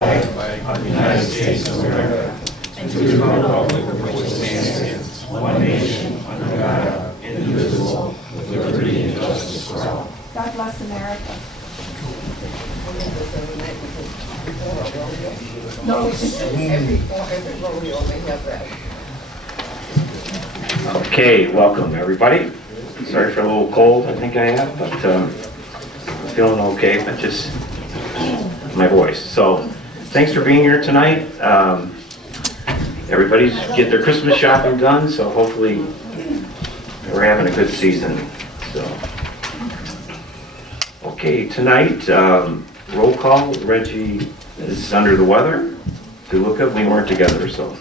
flag of the United States of America and to the republic for which it stands, one nation, under God, indivisible, with liberty and justice for all. God bless America. No, every rodeo they have that. Okay, welcome everybody. Sorry for a little cold I think I have, but I'm feeling okay, but just my voice. So thanks for being here tonight. Everybody's get their Christmas shopping done, so hopefully we're having a good season. So, okay, tonight, roll call. Reggie is under the weather. To look up, we weren't together, so.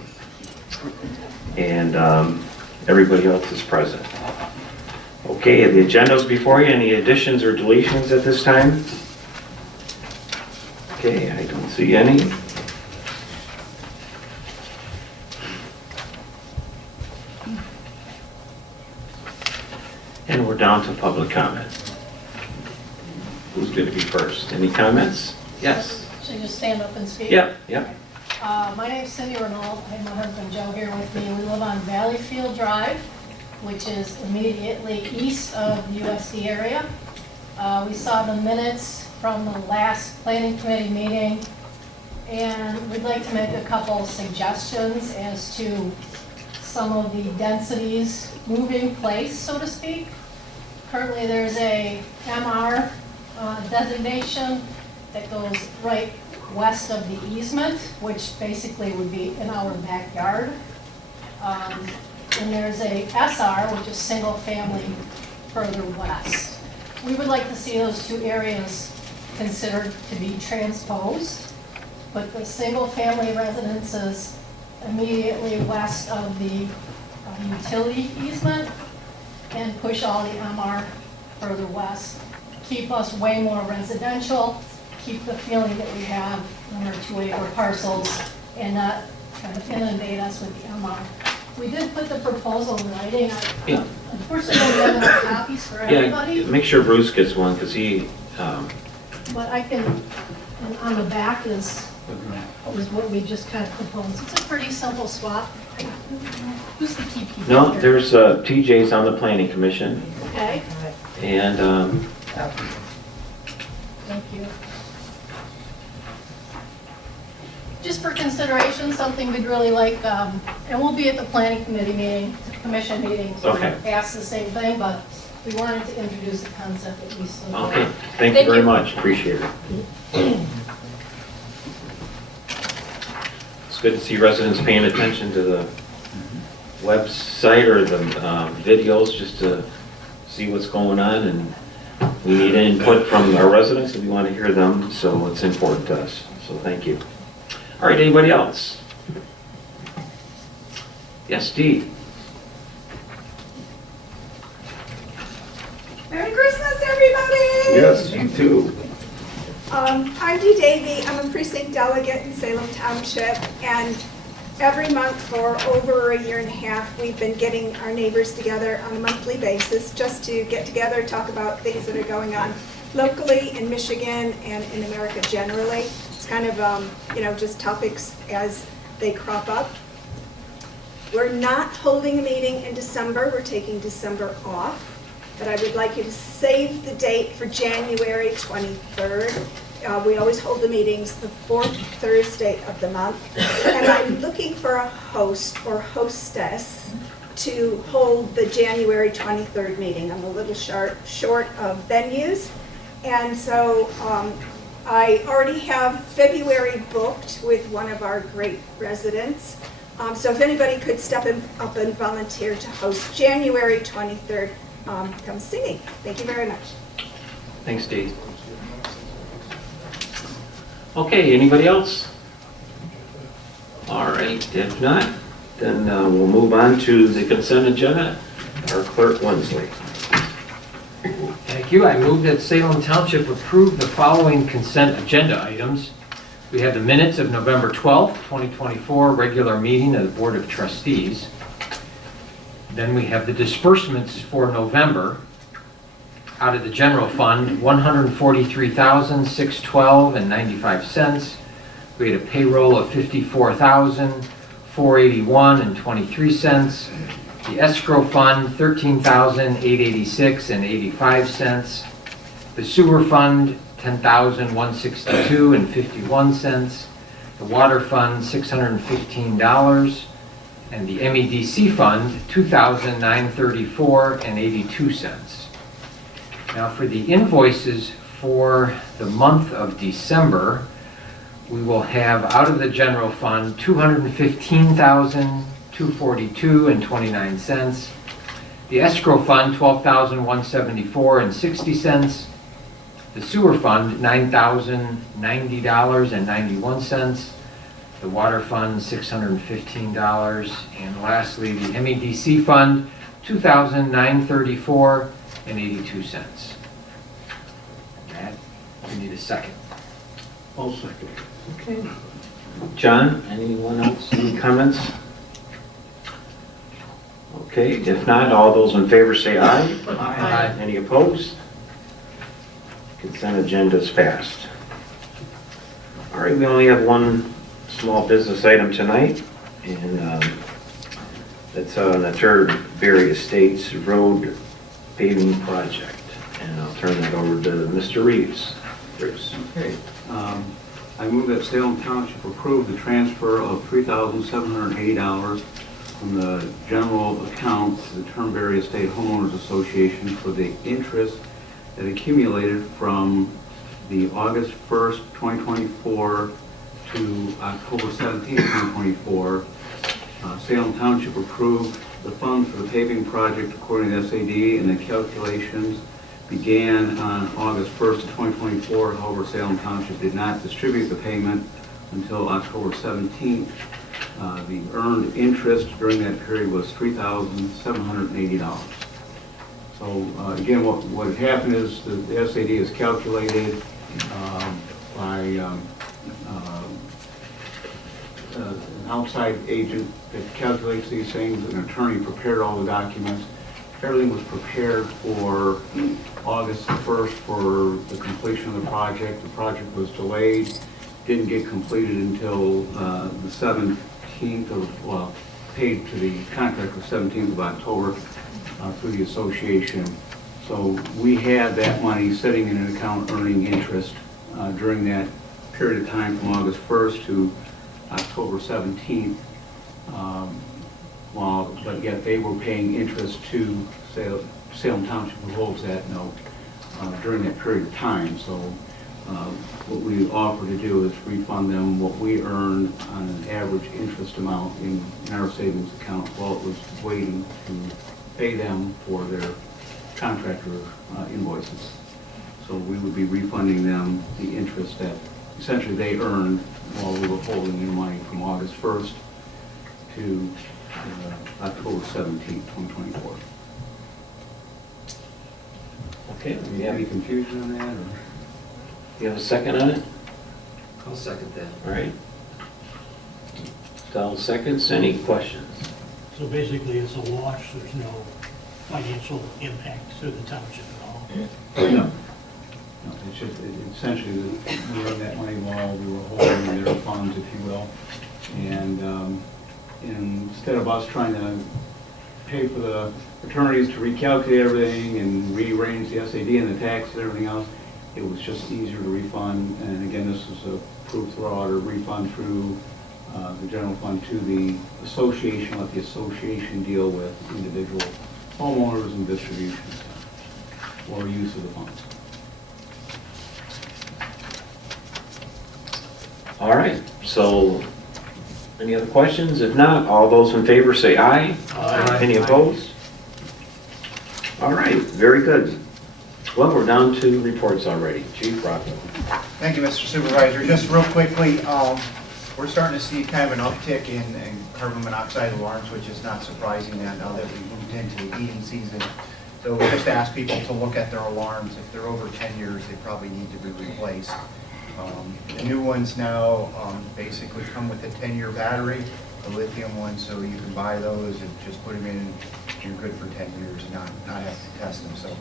And everybody else is present. Okay, the agenda's before you. Any additions or deletions at this time? Okay, I don't see any. And we're down to public comment. Who's going to be first? Any comments? Yes. Should I just stand up and speak? Yep, yep. My name's Cindy Renault. I have my husband Joe here with me. We live on Valleyfield Drive, which is immediately east of the USC area. We saw the minutes from the last planning committee meeting, and we'd like to make a couple suggestions as to some of the densities moving place, so to speak. Currently, there's a MR designation that goes right west of the easement, which basically would be in our backyard. And there's a SR, which is single family further west. We would like to see those two areas considered to be transposed, but the single family residences immediately west of the utility easement and push all the MR further west. Keep us way more residential, keep the feeling that we have 1 or 2 acre parcels and not kind of inundate us with the MR. We did put the proposal in writing. Yeah. Unfortunately, we don't have enough copies for everybody. Yeah, make sure Bruce gets one because he. But I can, and on the back is what we just kind of proposed. It's a pretty simple swap. Who's the key people? No, here? there's TJ's on the planning commission, Okay, and thank you. Just for consideration, something we'd really like, and we'll be at the planning committee meeting, commission meeting, to Okay. ask the same thing, but we wanted to introduce the concept at least. okay. Thank you very much. Appreciate it. It's good to see residents paying attention to the website or the videos just to see what's going on, and we need input from our residents and we want to hear them, so it's important to us. So thank you. All right, anybody else? Yes, Dee. Merry Christmas, everybody! Yes, you too. I'm Dee Davey. I'm a precinct delegate in Salem Township, and every month for over a year and a half, we've been getting our neighbors together on a monthly basis just to get together, talk about things that are going on locally in Michigan and in America generally. It's kind of, just topics as they crop up. We're not holding a meeting in December. We're taking December off. But I would like you to save the date for January 23rd. We always hold the meetings the 4th Thursday of the month. And I'm looking for a host or hostess to hold the January 23rd meeting. I'm a little short of venues. And so I already have February booked with one of our great residents. So if anybody could step up and volunteer to host January 23rd, come singing. Thank you very much. Thanks, Dee. Okay, anybody else? All right, if not, then we'll move on to the consent agenda. Our clerk, Winsley. Thank you. I move that Salem Township approve the following consent agenda items. We have the minutes of November 12th, 2024, regular meeting of the Board of Trustees. Then we have the disbursements for November. Out of the general fund, $143,612.95. We had a payroll of $54,481.23. The escrow fund, $13,886.85. The sewer fund, $10,162.51. The water fund, $615. And the MEDC fund, $2,934.82. Now for the invoices for the month of December, we will have out of the general fund $215,242.29. The escrow fund $12,174.60. The sewer fund $9,090.91. The water fund $615. And lastly, the MEDC fund $2,934.82. That, we need a second. I'll second. Okay. John, anyone else, any comments? Okay, if not, all those in favor say aye. Aye. Any opposed? Consent agenda is passed. All right, we only have one small business item tonight, and that's on the Turnberry Estates Road paving project. And I'll turn that over to Mr. Reeves. Bruce. Okay. I move that Salem Township approve the transfer of $3,780 from the general account to the Turnberry Estate Homeowners Association for the interest that accumulated from the August 1st, 2024 to October 17th, 2024. Salem Township approved the funds for the paving project according to SAD, and the calculations began on August 1st of 2024. However, Salem Township did not distribute the payment until October 17th. The earned interest during that period was $3,780. So again, what had happened is the SAD is calculated by an outside agent that calculates these things. An attorney prepared all the documents. Everything was prepared for August 1st for the completion of the project. The project was delayed, didn't get completed until the 17th of, well, paid to the contractor 17th of October through the association. So we had that money sitting in an account earning interest during that period of time from August 1st to October 17th. But yet they were paying interest to Salem Township, who holds that note during that period of time. So what we offer to do is refund them what we earned on an average interest amount in our savings account while it was waiting to pay them for their contractor invoices. So we would be refunding them the interest that essentially they earned while we were holding the money from August 1st to October 17th, 2024. Okay, Any confusion on that? Or? You have a second on it? I'll second that. All right. Stella seconds. Any questions? So basically, it's a wash, there's no financial impact to the township at all? No. No, it's just essentially we earned that money while we were holding their funds, if you will. And instead of us trying to pay for the attorneys to recalculate everything and rearrange the SAD and the tax and everything else, it was just easier to refund. And again, this is approved throughout or refund through the general fund to the association, let the association deal with individual homeowners and distribution or use of the funds. All right, so any other questions? If not, all those in favor say aye. Aye. Any opposed? All right, very good. Well, we're down to reports already. Chief Rockwell. Thank you, Mr. Supervisor. Just real quickly, we're starting to see kind of an uptick in carbon monoxide alarms, which is not surprising now that we've moved into the heating season. So we just ask people to look at their alarms. If they're over 10 years, they probably need to be replaced. The new ones now basically come with a 10-year battery, the lithium ones, so you can buy those and just put them in, and you're good for 10 years and not have to test them. So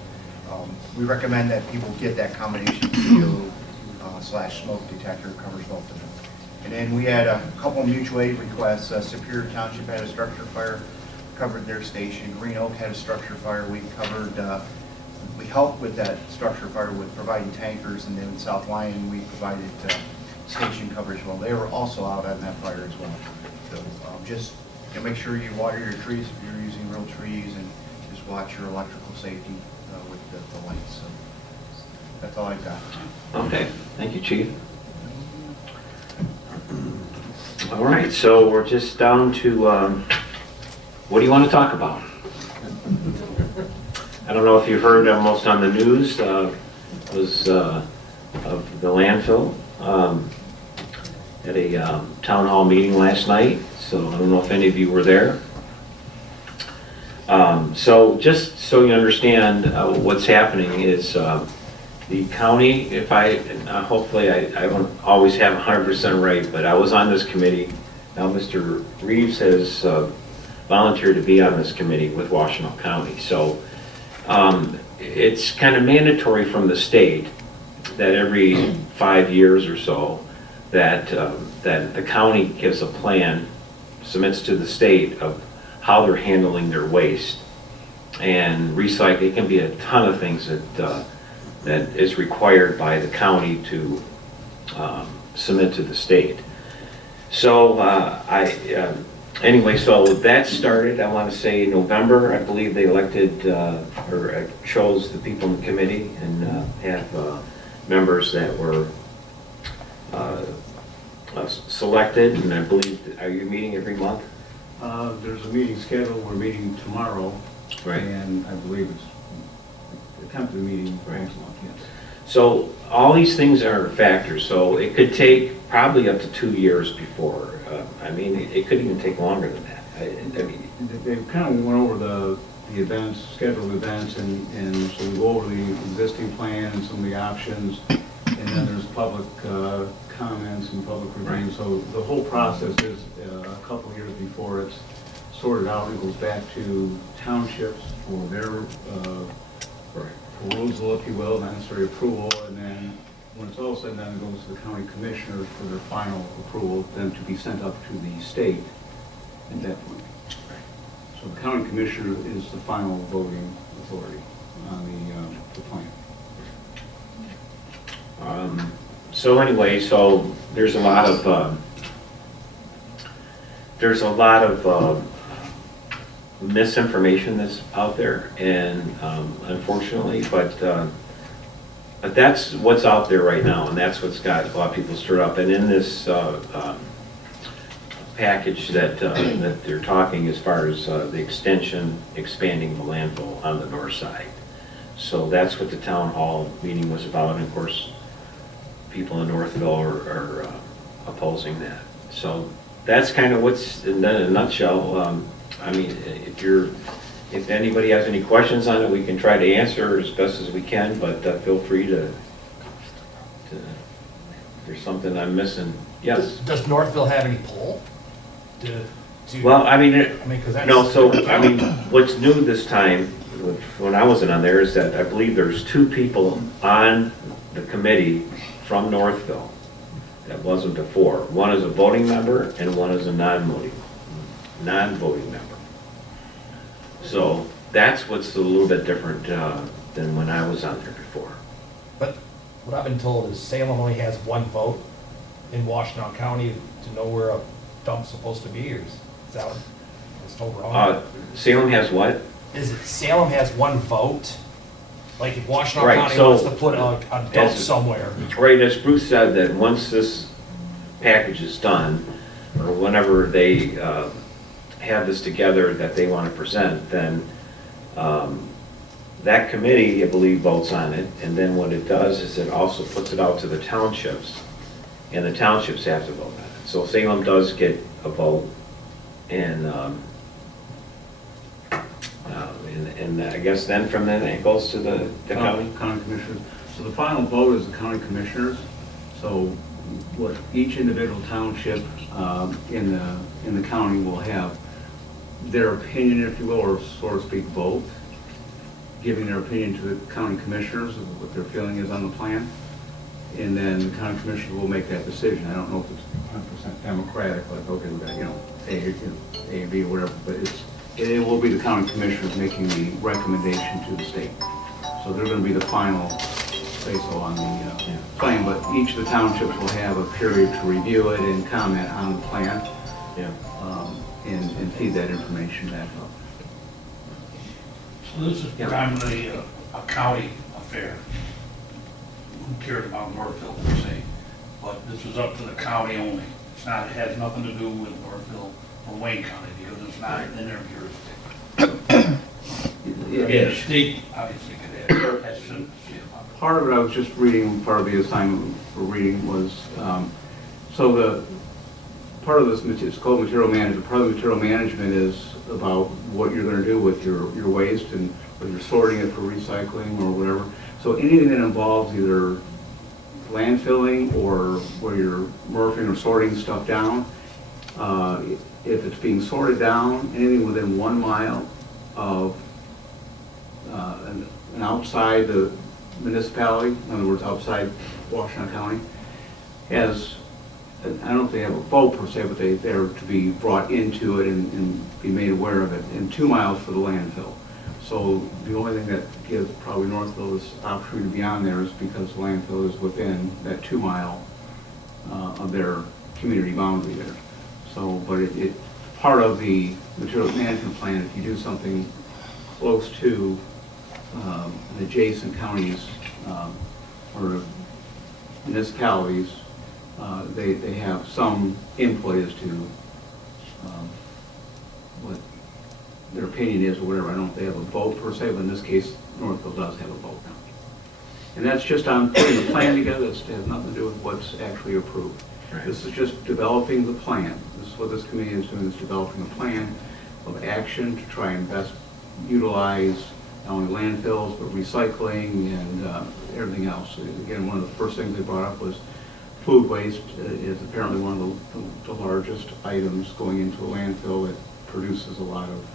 we recommend that people get that combination seal / smoke detector, covers both of them. And then we had a couple mutual aid requests. Superior Township had a structure fire, covered their station. Green Oak had a structure fire. We covered, we helped with that structure fire with providing tankers, and then in South Lyon, we provided station coverage. Well, they were also out on that fire as well. So just make sure you water your trees if you're using real trees, and just watch your electrical safety with the lights. So that's all I've got. Okay, thank you, Chief. All right, so we're just down to, what do you want to talk about? I don't know if you've heard almost on the news, was of the landfill at a town hall meeting last night, so I don't know if any of you were there. So just so you understand what's happening is the county, if hopefully I don't always have 100% right, but I was on this committee. Now Mr. Reeves has volunteered to be on this committee with Washtenaw County. So it's kind of mandatory from the state that every 5 years or so that the county gives a plan, submits to the state of how they're handling their waste and recycling. It can be a ton of things that is required by the county to submit to the state. So anyway, so that started, I want to say November. I believe they elected or chose the people in the committee and have members that were selected, and I believe, are you meeting every month? There's a meeting scheduled, we're meeting tomorrow. Right. And I believe it's attempted meeting next month, yes. So all these things are factors, so it could take probably up to 2 years before, I mean, it could even take longer than that. I mean, They kind of went over the events, scheduled events, and so we go over the existing plan and some of the options, and then there's public comments and public review. So the whole process is a couple of years before it's sorted out. It goes back to townships for their perusal, if you will, necessary approval, and then when it's all said and done, it goes to the county commissioners for their final approval, then to be sent up to the state at that point. So the county commissioner is the final voting authority on the plan. So anyway, so there's a lot of misinformation that's out there, and unfortunately, but that's what's out there right now, and that's what's got a lot of people stirred up. And in this package that they're talking as far as the expanding the landfill on the north side. So that's what the town hall meeting was about, and of course, people in Northville are opposing that. So that's kind of what's in a nutshell. I mean, if anybody has any questions on it, we can try to answer as best as we can, but feel free to if there's something I'm missing. Yes? Does Northville have any pull? Well, I mean, 'cause that's- no, so, I mean, what's new this time, when I wasn't on there, is that I believe there's 2 people on the committee from Northville that wasn't before. One is a voting member and one is a non-voting member. So that's what's a little bit different than when I was on there before. But what I've been told is Salem only has 1 vote in Washtenaw County to know where a dump's supposed to be, or is that what I was told wrong? Salem has what? Is it Salem has 1 vote? Like if Washtenaw Right, County so- wants to put a dump As- somewhere, Right, as Bruce said, that once this package is done, or whenever they have this together that they want to present, then that committee, I believe, votes on it, and then what it does is it also puts it out to the townships, and the townships have to vote on it. So Salem does get a vote, and I guess then from then it goes to the county? County commissioners. So the final vote is the county commissioners. So what each individual township in the county will have their opinion, if you will, or so to speak, vote, giving their opinion to the county commissioners of what their feeling is on the plan. and then the county commissioners will make that decision. I don't know if it's 100% democratic, like, okay, we got, A and B or whatever, but it will be the county commissioners making the recommendation to the state. So they're going to be the final say-so on the plan, but each of the townships will have a period to review it and comment on the plan. Yeah. And feed that information back up. So this is Yeah. primarily a county affair. Who cares about Northville per se? But this is up to the county only. It's not, it has nothing to do with Northville or Wayne County because it's not in their jurisdiction. Yeah, the state obviously could have, has some shit about it. Part of it, I was just reading, part of the assignment for reading was, so the, part of this, it's called material management. Part of the material management is about what you're going to do with your waste and whether you're sorting it for recycling or whatever. So anything that involves either landfilling or where you're MRFing or sorting stuff down, if it's being sorted down, anything within 1 mile of an outside the municipality, in other words, outside Washtenaw County, has, I don't know if they have a vote per se, but they're to be brought into it and be made aware of it, and 2 miles for the landfill. So the only thing that gives probably Northville this opportunity to be on there is because the landfill is within that 2 mile of their community boundary there. So, but it part of the material management plan, if you do something close to an adjacent counties or municipalities, they have some input as to what their opinion is or whatever. I don't know if they have a vote per se, but in this case, Northville does have a vote now. And that's just on putting the plan together. It has nothing to do with what's actually approved. Right. This is just developing the plan. This is what this committee is doing, is developing a plan of action to try and best utilize not only landfills, but recycling and everything else. Again, one of the first things they brought up was food waste is apparently one of the largest items going into a landfill that produces a lot of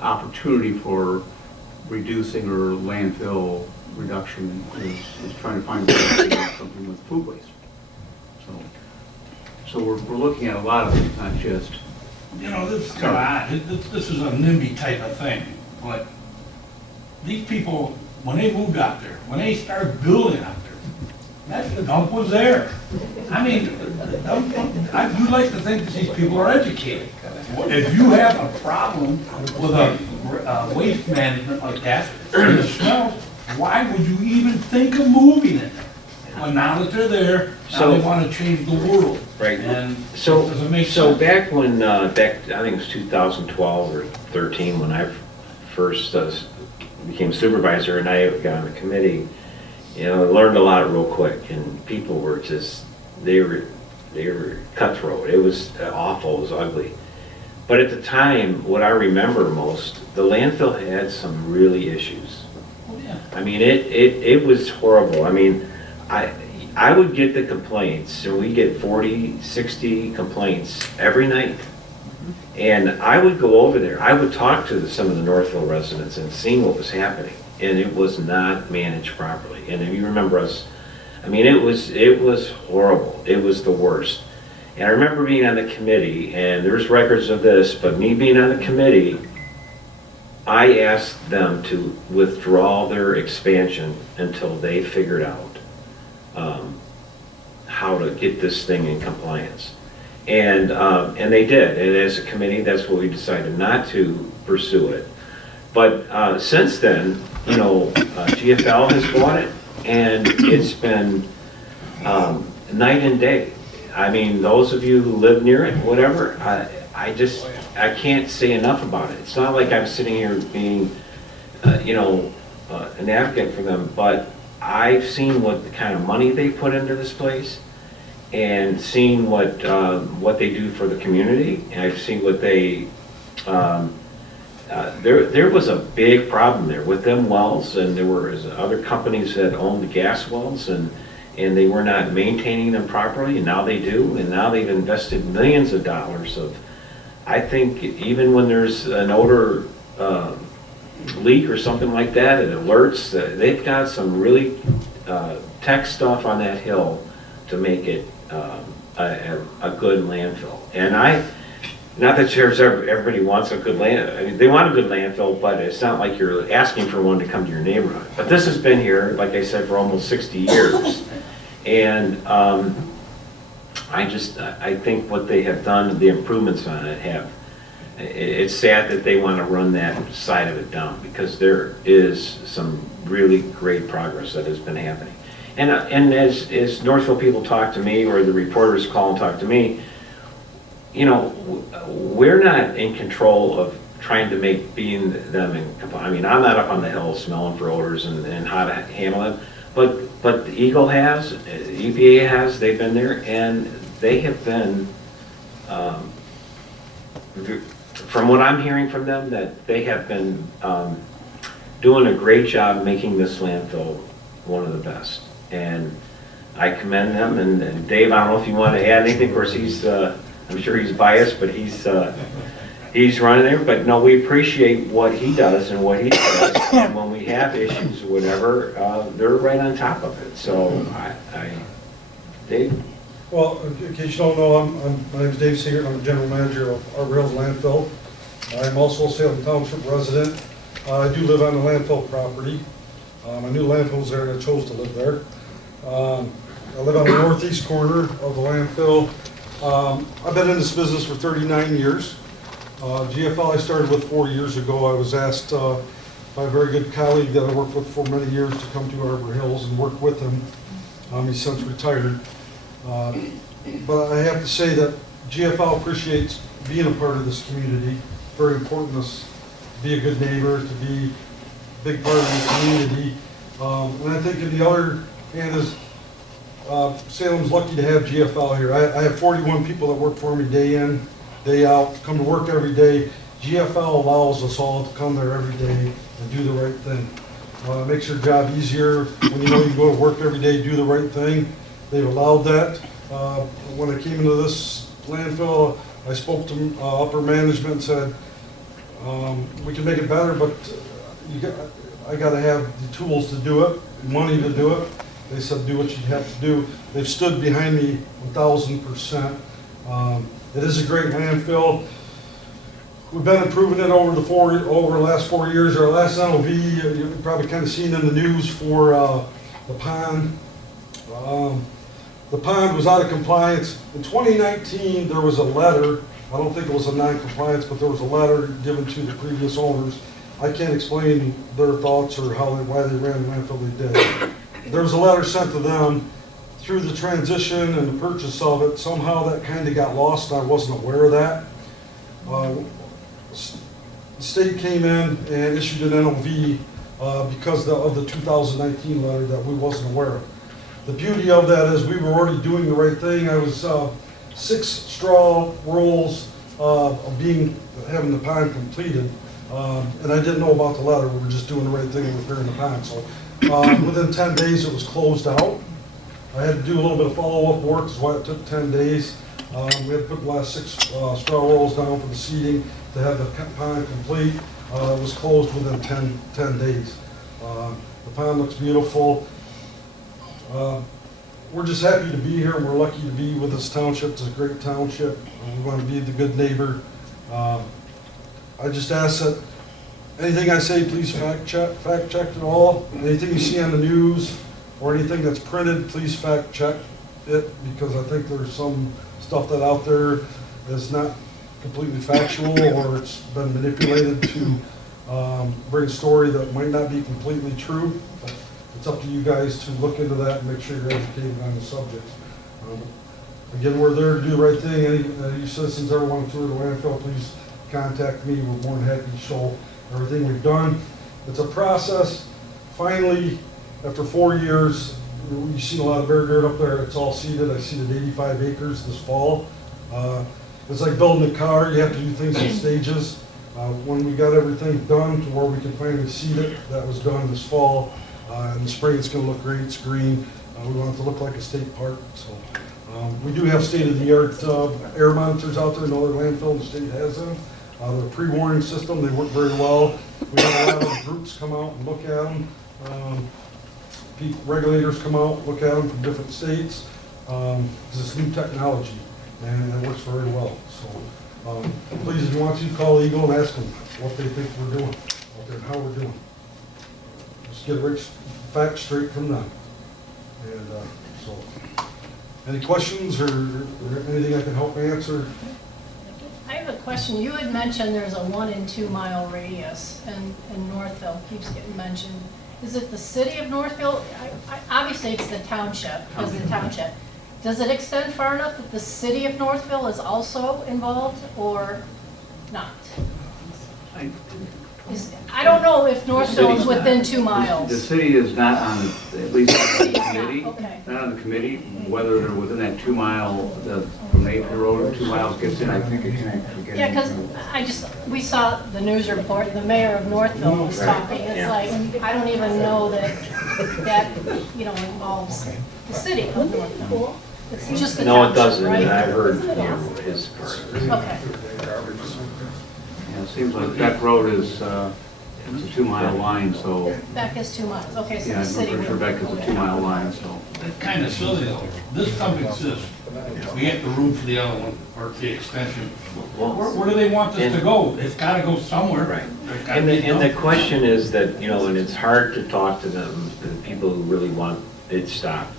opportunity for reducing or landfill reduction is trying to find a way to do something with food waste. So we're looking at a lot of things, not just. You know, this is a NIMBY type of thing, but these people, when they moved out there, when they started building out there, that dump was there. I mean, you'd like to think that these people are educated. If you have a problem with a waste management like that, and it smells, why would you even think of moving it? Well, now that they're there, now they want to change the world. Right. And So, does it make so sense? back when, I think it was 2012 or 13, when I first became supervisor and I got on the committee, you know, I learned a lot real quick, and people were just, they were cutthroat. It was awful, it was ugly. But at the time, what I remember most, the landfill had some really issues. Oh, yeah. I mean, it was horrible. I mean, I would get the complaints, and we get 40, 60 complaints every night. And I would go over there. I would talk to some of the Northville residents and seeing what was happening. And it was not managed properly. And if you remember us, I mean, it was horrible. It was the worst. And I remember being on the committee, and there's records of this, but me being on the committee, I asked them to withdraw their expansion until they figured out how to get this thing in compliance. And they did. And as a committee, that's what we decided, not to pursue it. But since then, you know, GFL has bought it, and it's been night and day. I mean, those of you who live near it, whatever, I can't say enough about it. It's not like I'm sitting here being, you know, an advocate for them, but I've seen what the kind of money they put into this place, and seen what they do for the community. And I've seen what they, there was a big problem there with them wells, and there were other companies that owned the gas wells, and they were not maintaining them properly, and now they do, and now they've invested millions of dollars of, I think even when there's an odor leak or something like that, it alerts, they've got some really tech stuff on that hill to make it a good landfill. And not that everybody wants a good I mean, they want a good landfill, but it's not like you're asking for one to come to your neighborhood. But this has been here, like I said, for almost 60 years. And I think what they have done, the improvements on it it's sad that they want to run that side of it down, because there is some really great progress that has been happening. And as Northville people talk to me, or the reporters call and talk to me, you know, we're not in control of trying to being them I mean, I'm not up on the hill smelling for odors and how to handle it, but the Eagle has, EPA has, they've been there, and they have been, from what I'm hearing from them, that they have been doing a great job making this landfill one of the best. And I commend them, and Dave, I don't know if you want to add anything. Of course, I'm sure he's biased, but he's running there. But no, we appreciate what he does and what he does. And when we have issues or whatever, they're right on top of it. So, Dave? Well, in case you don't know, my name is Dave Seegert. I'm the general manager of our Rails landfill. I'm also a Salem Township resident. I do live on the landfill property. My new landfill's there, and I chose to live there. I live on the northeast corner of the landfill. I've been in this business for 39 years. GFL I started with 4 years ago. I was asked by a very good colleague that I worked with for many years to come to Arbor Hills and work with him. He's since retired. But I have to say that GFL appreciates being a part of this community. Very important to be a good neighbor, to be a big part of the community. And I think on the other hand is Salem's lucky to have GFL here. I have 41 people that work for me day in, day out, come to work every day. GFL allows us all to come there every day and do the right thing. It makes your job easier when you know you go to work every day, do the right thing. They've allowed that. When I came into this landfill, I spoke to upper management and said, we can make it better, but I got to have the tools to do it, money to do it. They said, do what you have to do. They've stood behind me 1,000%. It is a great landfill. We've been improving it over the last 4 years. Our last LV, you've probably kind of seen in the news for the pond. The pond was out of compliance. In 2019, there was a letter. I don't think it was a non-compliance, but there was a letter given to the previous owners. I can't explain their thoughts or why they ran the landfill they did. There was a letter sent to them through the transition and the purchase of it. Somehow that kind of got lost, and I wasn't aware of that. The state came in and issued an NOV because of the 2019 letter that we wasn't aware of. The beauty of that is we were already doing the right thing. I was 6 straw rolls of having the pond completed, and I didn't know about the letter. We were just doing the right thing and repairing the pond. So within 10 days it was closed out. I had to do a little bit of follow-up work, is why it took 10 days. We had to put the last 6 straw rolls down for the seeding to have the pond complete. It was closed within 10 days. The pond looks beautiful. We're just happy to be here, and we're lucky to be with this township. It's a great township. We want to be the good neighbor. I just ask that anything I say, please fact check it all. Anything you see on the news or anything that's printed, please fact check it, because I think there's some stuff that out there that's not completely factual, or it's been manipulated to bring a story that might not be completely true. But it's up to you guys to look into that and make sure you're educated on the subject. Again, we're there to do the right thing. Any citizens ever want to tour the landfill, please contact me. We're more than happy to show everything we've done. It's a process. Finally, after 4 years, you've seen a lot of bare dirt up there. It's all seeded. I seeded 85 acres this fall. It's like building a car. You have to do things in stages. When we got everything done to where we could finally seed it, that was done this fall. In the spring, it's going to look great. It's green. We want it to look like a state park. So we do have state-of-the-art air monitors out there. Another landfill in the state has them. They're a pre-warning system. They work very well. We have a lot of groups come out and look at them. Regulators come out, look at them from different states. this new technology, and it works very well. So please, if you want to, call Eagle and ask them what they think we're doing out there and how we're doing. Just get rich facts straight from them. And so, any questions or anything I can help answer? I have a question. You had mentioned there's a 1 and 2 mile radius and Northville keeps getting mentioned. Is it the city of Northville? Obviously, it's the township, because the township. Does it extend far enough that the city of Northville is also involved or not? I don't know if Northville is within 2 miles. The city is not on, at least on the committee, Okay. not on the committee, whether they're within that 2 mile, from Napier Road, 2 miles gets in, I think it can actually get in. Yeah, because we saw the news report, the mayor of Northville was talking. It's like, I don't even know that involves the city of Northville. It's just the No, it township, doesn't, right? and I heard from his part. Okay. Yeah, it seems like Beck Road is, it's a 2 mile line, so, Beck is 2 miles. Okay, so yeah, the I'm city pretty sure would. Beck is a 2 mile line, so. It's kind of silly though. This company insists we have the route for the other one, or the extension. Where do they want this to go? It's gotta go somewhere. Right. There's gotta And be the done. question is that, and it's hard to talk to them, the people who really want it stopped.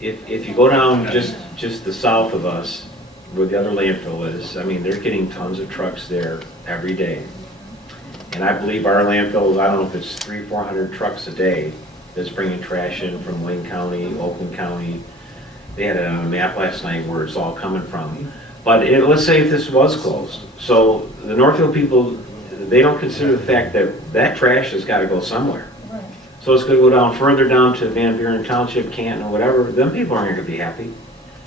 If you go down just the south of us, where the other landfill is, I mean, they're getting tons of trucks there every day. And I believe our landfill, I don't know if it's 300-400 trucks a day that's bringing trash in from Wayne County, Oakland County. They had it on a map last night where it's all coming from. But let's say if this was closed. So the Northfield people, they don't consider the fact that that trash has got to go somewhere. So it's going to go down further down to Van Buren Township, Canton, or whatever. Them people aren't going to be happy.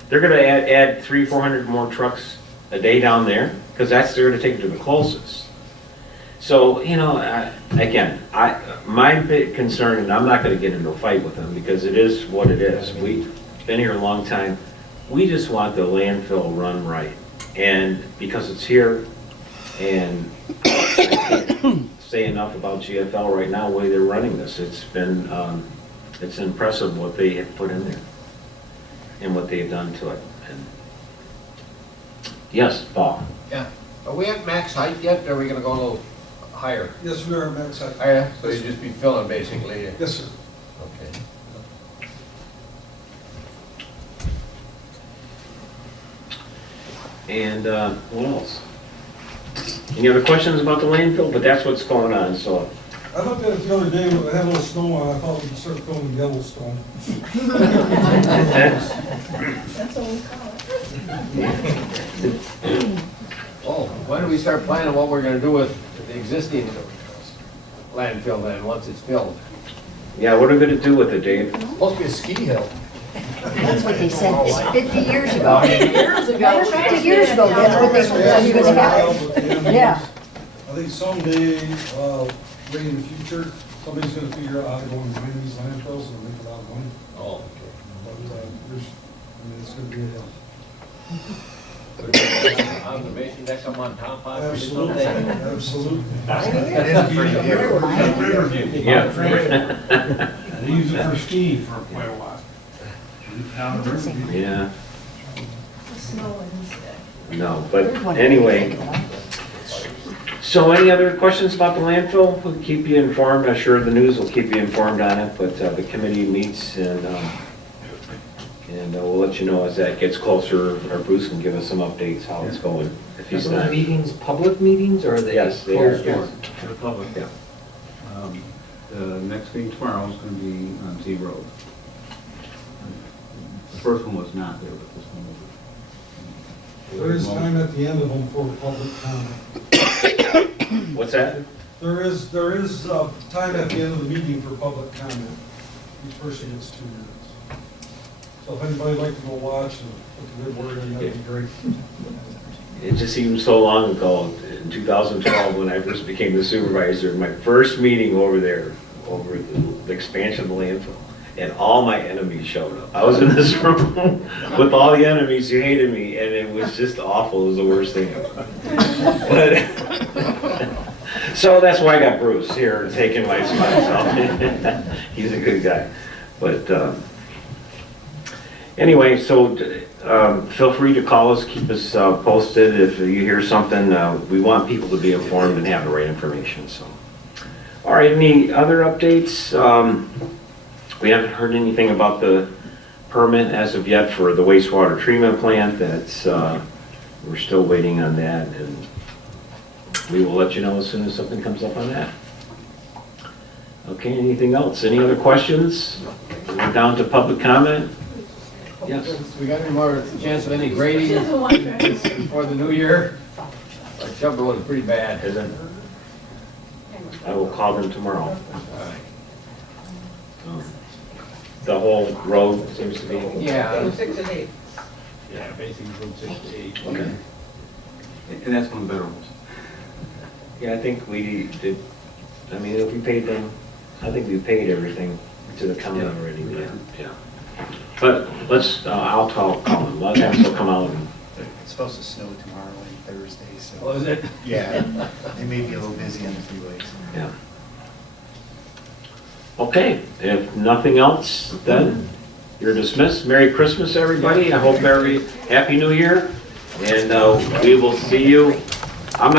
They're going to add 300-400 more trucks a day down there because they're going to take it to the closest. So, again, my big concern, and I'm not going to get into a fight with them because it is what it is. We've been here a long time. We just want the landfill run right. And because it's here, and I can't say enough about GFL right now, the way they're running this. It's been, it's impressive what they have put in there and what they've done to it. And yes, Paul. Yeah. Are we at max height yet, or are we gonna go a little higher? Yes, we are max height. Oh, yeah? So you just be filling basically? Yes, sir. Okay. And what else? Any other questions about the landfill? But that's what's going on, so. I looked at it the other day, when it had a little snow on, I thought we'd start filming Yellowstone. That's what we call it. Oh, when do we start planning what we're gonna do with the existing landfill then, once it's filled? Yeah, what are we gonna do with it, Dave? Supposed to be a ski hill. That's what they said 50 years ago. Years ago. 50 years ago, that's what they said he was about. Yeah. I think someday, way in the future, somebody's gonna figure out how to go and mine these landfills and make a lot of money. Oh, okay. But it's gonna be a hill. Observation deck up on top possibly Absolutely, someday. absolutely. It is pretty good. Yeah. They use it for skiing for quite a while. Down the river. Yeah, The snow instead. no, but anyway. So any other questions about the landfill? We'll keep you informed. I'm sure the news will keep you informed on it, but the committee meets and we'll let you know as that gets closer, or Bruce can give us some updates how it's going, if Are he's those not. meetings public meetings, or are they Yes, they are, closed door? yes. For the public. Yeah. The next meeting tomorrow is going to be on Z Road. The first one was not there, but this one will be. There is time at the end of them for public comment. What's that? There is time at the end of the meeting for public comment. Each person gets 2 minutes. So if anybody'd like to go watch and put the good word in, that'd be great. It just seems so long ago, in 2012, when I first became the supervisor, my first meeting over there, over the expansion of the landfill, and all my enemies showed up. I was in this room with all the enemies who hated me, and it was just awful. It was the worst thing ever. But, so that's why I got Bruce here, taking my spot. So. He's a good guy. But Anyway, so feel free to call us, keep us posted if you hear something. We want people to be informed and have the right information, so. All right, any other updates? We haven't heard anything about the permit as of yet for the wastewater treatment plant. That's, we're still waiting on that, and we will let you know as soon as something comes up on that. Okay, anything else? Any other questions? We're down to public comment. Yes. We got any more chance of any grading before the new year? Our Chubb Road is pretty bad. Isn't? I will call them tomorrow. The whole road seems to be. Yeah. 6 and 8. Yeah, basically from 6 to 8. Okay. And that's one of the better ones. Yeah, I think we did, I mean, if we paid them, I think we paid everything to the county already, but, yeah. But let's, I'll call them, let them still come out and, It's supposed to snow tomorrow and Thursday, so. Oh, is it? Yeah, they may be a little busy on the freeways. yeah. Okay, if nothing else, then you're dismissed. Merry Christmas, everybody. I hope Happy New Year, and we will see you. I'm not